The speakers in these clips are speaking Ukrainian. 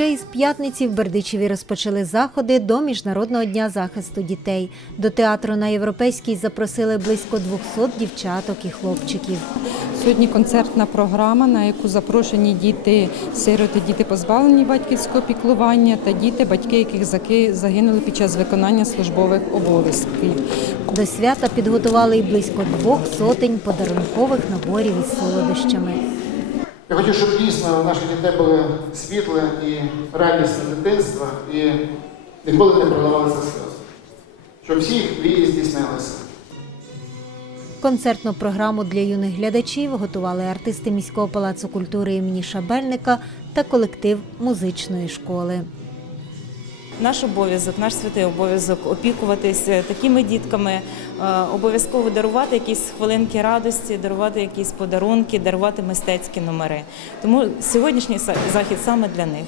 Ще із п'ятниці в Бердичеві розпочали заходи до Міжнародного дня захисту дітей. До театру на європейській запросили близько 200 дівчаток і хлопчиків. Сьогодні концертна програма, на яку запрошені діти, сироти, діти позбавлені батьківського піклування та діти, батьки яких загинули під час виконання службових обов'язків. До свята підготували й близько двох сотень подарункових наборів із солодощами. Хочу, щоб дійсно у наших дітей було світле і радісне дитинство і ніколи не проливалися сльози. Щоб всі їх мрії здійснилися. Концертну програму для юних глядачів готували артисти міського палацу культури імені Шабельника та колектив музичної школи. Наш обов'язок, наш святий обов'язок опікуватися такими дітками, е, обов'язково дарувати якісь хвилинки радості, дарувати якісь подарунки, дарувати мистецькі номери. Тому сьогоднішній са- захід саме для них.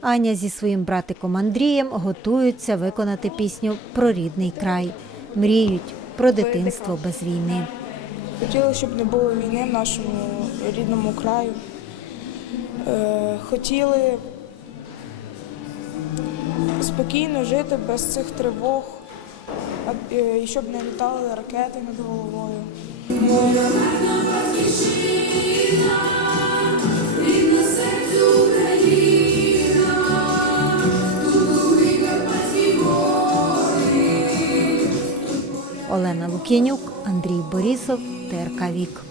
Аня зі своїм братиком Андрієм готуються виконати пісню про рідний край. Мріють про дитинство без війни. Хотіли, щоб не було війни в нашому рідному краю. Е, Хотіли спокійно жити без цих тривог, е, і щоб не літали ракети над головою. Олена Лук'янюк, Андрій Борісов, ТРК Вік.